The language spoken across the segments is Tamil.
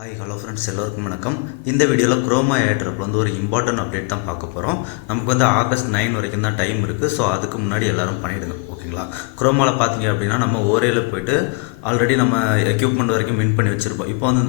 ஹாய் ஹலோ ஃப்ரெண்ட்ஸ் எல்லோருக்கும் வணக்கம். இந்த வீடியோவில் குரோமா ஏட்ரப்பில் வந்து ஒரு இம்பார்ட்டன்ட் அப்டேட் தான் பார்க்க போகிறோம். நமக்கு வந்து ஆகஸ்ட் 9 வரைக்கும் தான் டைம் இருக்குது. ஸோ அதுக்கு முன்னாடி எல்லோரும் பண்ணிவிடுங்க, ஓகேங்களா. குரோமாவில் பார்த்தீங்க அப்படின்னா நம்ம ஓரேயில் போய்ட்டு ஆல்ரெடி நம்ம எக்யூப்மெண்ட் வரைக்கும் வின் பண்ணி வச்சுருப்போம். இப்போ வந்து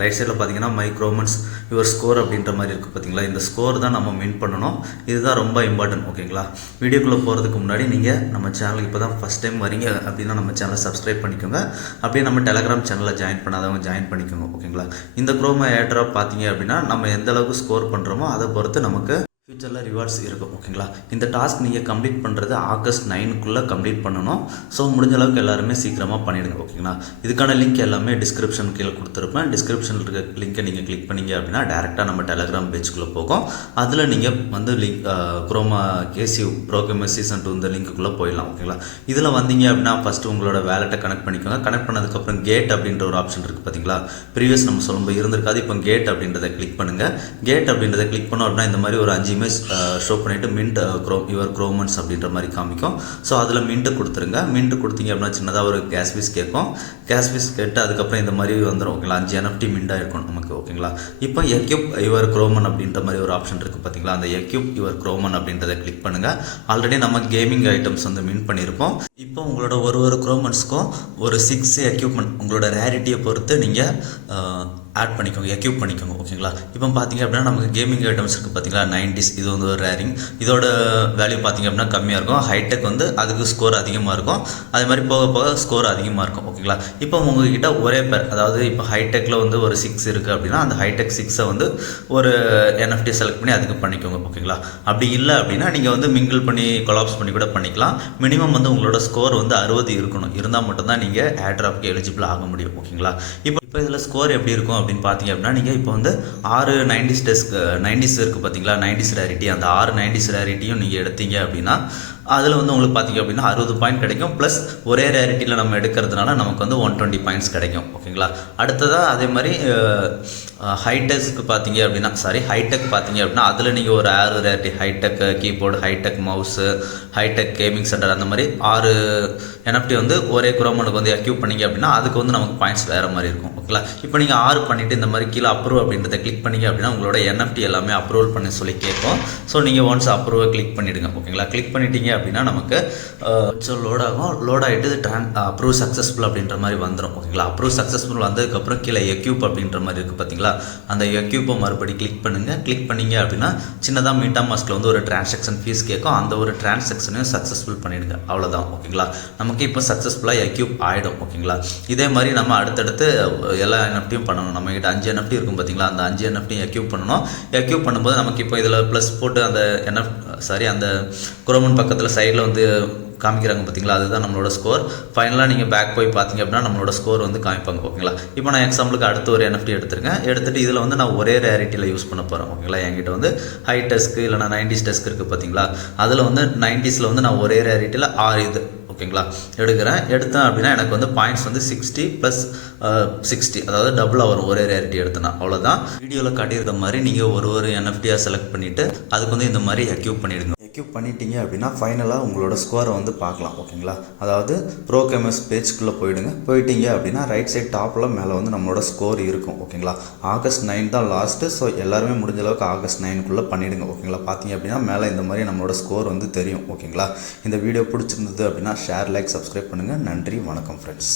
ரைட் சைடில் பார்த்தீங்கன்னா மை க்ரோமன்ஸ் யுவர் ஸ்கோர் அப்படின்ற மாதிரி இருக்குது பார்த்தீங்களா. இந்த ஸ்கோர் தான் நம்ம வின் பண்ணணும். இதுதான் ரொம்ப இம்பார்ட்டன்ட், ஓகேங்களா. வீடியோக்குள்ளே போகிறதுக்கு முன்னாடி நீங்கள் நம்ம சேனலுக்கு இப்போ தான் ஃபஸ்ட் டைம் வரீங்க அப்படின்னா நம்ம சேனலை சப்ஸ்கிரைப் பண்ணிக்கோங்க. அப்படியே நம்ம டெலகிராம் சேனலில் ஜாயின் பண்ணாதவங்க ஜாயின் பண்ணிக்கோங்க, ஓகேங்களா. இந்த குரோமா ஏர்ட்ராப் பார்த்தீங்க அப்படின்னா நம்ம எந்த அளவுக்கு ஸ்கோர் பண்ணுறோமோ அதை பொறுத்து நமக்கு ஃபியூச்சரில் ரிவார்ட்ஸ் இருக்கும், ஓகேங்களா. இந்த டாஸ்க் நீங்கள் கம்ப்ளீட் பண்ணுறது ஆகஸ்ட் 9க்குள்ளே கம்ப்ளீட் பண்ணணும். ஸோ முடிஞ்ச அளவுக்கு எல்லாருமே சீக்கிரமாக பண்ணிவிடுங்க, ஓகேங்களா. இதுக்கான லிங்க் எல்லாமே டிஸ்கிரிப்ஷன் கீழே கொடுத்துருப்பேன். டிஸ்கிரிப்ஷனில் இருக்க லிங்க்கை நீங்கள் கிளிக் பண்ணிங்க அப்படின்னா டேரெக்டாக நம்ம டெலகிராம் பேஜுக்குள்ளே போகும். அதில் நீங்கள் வந்து லிங்க் குரோமா கேசிவ் ப்ரோக்ராமர் சீசன் 2 இந்த லிங்க்குள்ளே போயிடலாம், ஓகேங்களா. இதில் வந்தீங்க அப்படின்னா ஃபஸ்ட்டு உங்களோட வேலெட்டை கனெக்ட் பண்ணிக்கோங்க. கனெக்ட் பண்ணதுக்கப்புறம் கேட் அப்படின்ற ஒரு ஆப்ஷன் இருக்குது பார்த்தீங்களா. ப்ரீவியஸ் நம்ம சொல்லும்போது இருந்திருக்காது. இப்போ கேட் அப்படின்றத கிளிக் பண்ணுங்கள். கேட் அப்படின்றத கிளிக் பண்ணோம் அப்படின்னா இந்த மாதிரி ஒரு 5 இமேஜ் ஷோ பண்ணிவிட்டு மின்ட் யுவர் க்ரோமன்ஸ் அப்படின்ற மாதிரி காமிக்கும். ஸோ அதில் மின்ட்டு கொடுத்துருங்க. மின்ட்டு கொடுத்தீங்க அப்படின்னா சின்னதாக ஒரு கேஸ் பீஸ் கேட்கும். கேஸ் பீஸ் கேட்டு அதுக்கப்புறம் இந்த மாதிரி வந்துடும், ஓகேங்களா. 5 NFT மின்ட்டாக இருக்கும் நமக்கு, ஓகேங்களா. இப்போ எக்யூப் யுவர் க்ரோமன் அப்படின்ற மாதிரி ஒரு ஆப்ஷன் இருக்குது பார்த்தீங்களா. அந்த எக்யூப் யுவர் க்ரோமன் அப்படின்றத கிளிக் பண்ணுங்கள். ஆல்ரெடி நம்ம கேமிங் ஐட்டம்ஸ் வந்து மின் பண்ணியிருப்போம். இப்போ உங்களோட ஒரு க்ரோமன்ஸ்க்கும் ஒரு 6 எக்யூப்மெண்ட் உங்களோட ரேரிட்டியை பொறுத்து நீங்கள் ஆட் பண்ணிக்கோங்க, எக்யூப் பண்ணிக்கோங்க, ஓகேங்களா. இப்போ பார்த்தீங்க அப்படின்னா நமக்கு கேமிங் ஐட்டம்ஸ் இருக்குது பார்த்தீங்களா. 90s இது வந்து ஒரு ரேரிங். இதோட வேல்யூ பார்த்தீங்க அப்படின்னா கம்மியாக இருக்கும். ஹைடெக் வந்து அதுக்கு ஸ்கோர் அதிகமாக இருக்கும். அதே மாதிரி போக போக ஸ்கோர் அதிகமாக இருக்கும், ஓகேங்களா. இப்போ உங்ககிட்ட ஒரே பேர், அதாவது இப்போ ஹைடெக்கில் வந்து ஒரு 6 இருக்குது அப்படின்னா அந்த ஹைடெக் 6 வந்து ஒரு NFT செலக்ட் பண்ணி அதுக்கு பண்ணிக்கோங்க, ஓகேங்களா. அப்படி இல்லை அப்படின்னா நீங்கள் வந்து மிங்கிள் பண்ணி கொலாப்ஸ் பண்ணி கூட பண்ணிக்கலாம். மினிமம் வந்து உங்களோட ஸ்கோர் வந்து 60 இருக்கணும். இருந்தால் மட்டும்தான் நீங்கள் ஏர்ட்ராப்க்கு எலிஜிபிள் ஆக முடியும், ஓகேங்களா. இப்போ இதில் ஸ்கோர் எப்படி இருக்கும் அப்படின்னு பார்த்தீங்க அப்படின்னா நீங்கள் இப்போ வந்து 6 90s இருக்குது பார்த்தீங்களா. 90s ரேரிட்டி, அந்த 6 90s ரேரிட்டியும் நீங்கள் எடுத்தீங்க அப்படின்னா அதில் வந்து உங்களுக்கு பார்த்தீங்க அப்படின்னா 60 பாயிண்ட் கிடைக்கும். ப்ளஸ் ஒரே ரேரிட்டியில் நம்ம எடுக்கிறதுனால நமக்கு வந்து 120 பாயிண்ட்ஸ் கிடைக்கும், ஓகேங்களா. அடுத்ததாக அதே மாதிரி ஹைடெக் பார்த்தீங்க அப்படின்னா அதில் நீங்கள் ஒரு 6 rarity, hi-tech keyboard, hi-tech mouse, hi-tech gaming centre, அந்த மாதிரி 6 NFT வந்து ஒரே குரோமனுக்கு வந்து எக்யூப் பண்ணிங்க அப்படின்னா அதுக்கு வந்து நமக்கு பாயிண்ட்ஸ் வேறு மாதிரி இருக்கும், ஓகேங்களா. இப்போ நீங்கள் 6 பண்ணிவிட்டு இந்த மாதிரி கீழே அப்ரூவ் அப்படின்றத கிளிக் பண்ணிங்க அப்படின்னா உங்களோட NFT எல்லாமே அப்ரூவல் பண்ணி சொல்லி கேட்கும். ஸோ நீங்கள் ஒன்ஸ் அப்ரூவை கிளிக் பண்ணிவிடுங்க, ஓகேங்களா. கிளிக் பண்ணிட்டீங்க அப்படின்னா நமக்கு லோட் ஆகும். லோட் ஆகிட்டு அப்ரூவ் சக்ஸஸ்ஃபுல் அப்படின்ற மாதிரி வந்துடும், ஓகேங்களா. அப்ரூவ் சக்ஸஸ்ஃபுல் வந்ததுக்கப்புறம் கீழே எக்யூப் அப்படின்ற மாதிரி இருக்குது பார்த்தீங்களா. அந்த எக்யூப்பை மறுபடி கிளிக் பண்ணுங்கள். கிளிக் பண்ணிங்க அப்படின்னா சின்னதாக மீட்டாமாஸ்கில் வந்து ஒரு டிரான்சாக்ஷன் ஃபீஸ் கேட்கும். அந்த ஒரு டிரான்சாக்ஷனையும் சக்ஸஸ்ஃபுல் பண்ணிவிடுங்க, அவ்வளோதான், ஓகேங்களா. நமக்கு இப்போ சக்ஸஸ்ஃபுல்லாக எக்யூப் ஆகிடும், ஓகேங்களா. இதே மாதிரி நம்ம அடுத்தடுத்து எல்லா NFTயும் பண்ணணும். நம்மகிட்ட 5 NFT இருக்கும் பார்த்தீங்களா. அந்த 5 NFT எக்யூப் பண்ணணும். எக்யூப் பண்ணும்போது நமக்கு இப்போ இதில் ப்ளஸ் போட்டு அந்த அந்த குரோமன் பக்கத்தில் சைடில் வந்து காமிக்கிறாங்க பார்த்தீங்களா. அதுதான் நம்மளோட ஸ்கோர். ஃபைனலாக நீங்கள் பேக் போய் பார்த்தீங்க அப்படின்னா நம்மளோட ஸ்கோர் வந்து காமிப்பாங்க, ஓகேங்களா. இப்போ நான் எக்ஸாம்பிளுக்கு அடுத்து ஒரு NFT எடுத்துருக்கேன். எடுத்துகிட்டு இதில் வந்து நான் ஒரே ரேரிட்டியில் யூஸ் பண்ண போகிறேன், ஓகேங்களா. என்கிட்ட வந்து ஹை டெஸ்க்கு இல்லைனா 90s டெஸ்க் இருக்குது பார்த்தீங்களா. அதில் வந்து 90ஸில் வந்து நான் ஒரே ரேரிட்டியில் 6 இது, ஓகேங்களா, எடுத்தேன் அப்படின்னா எனக்கு வந்து பாயிண்ட்ஸ் வந்து 60 + 60, அதாவது டபுளாக வரும் ஒரே ரேரிட்டி எடுத்தேன்னா. அவ்வளோதான். வீடியோவில் காட்டியிருக்க மாதிரி நீங்கள் ஒரு NFTயாக செலக்ட் பண்ணிவிட்டு அதுக்கு வந்து இந்த மாதிரி எக்யூப் பண்ணிவிடுங்க. எக்யூப் பண்ணிட்டீங்க அப்படின்னா ஃபைனலாக உங்களோட ஸ்கோரை வந்து பார்க்கலாம், ஓகேங்களா. அதாவது ப்ரோகேமர்ஸ் பேஜ்க்குள்ளே போயிட்டீங்க அப்படின்னா ரைட் சைட் டாப்பில் மேலே வந்து நம்மளோட ஸ்கோர் இருக்கும், ஓகேங்களா. ஆகஸ்ட் 9 தான் லாஸ்ட்டு. ஸோ எல்லாருமே முடிஞ்ச அளவுக்கு ஆகஸ்ட் 9க்குள்ளே பண்ணிவிடுங்க, ஓகேங்களா. பார்த்தீங்க அப்படின்னா மேலே இந்த மாதிரி நம்மளோட ஸ்கோர் வந்து தெரியும், ஓகேங்களா. இந்த வீடியோ பிடிச்சிருந்தது அப்படின்னா ஷேர், லைக், சப்ஸ்கிரைப் பண்ணுங்கள். நன்றி, வணக்கம் ஃப்ரெண்ட்ஸ்.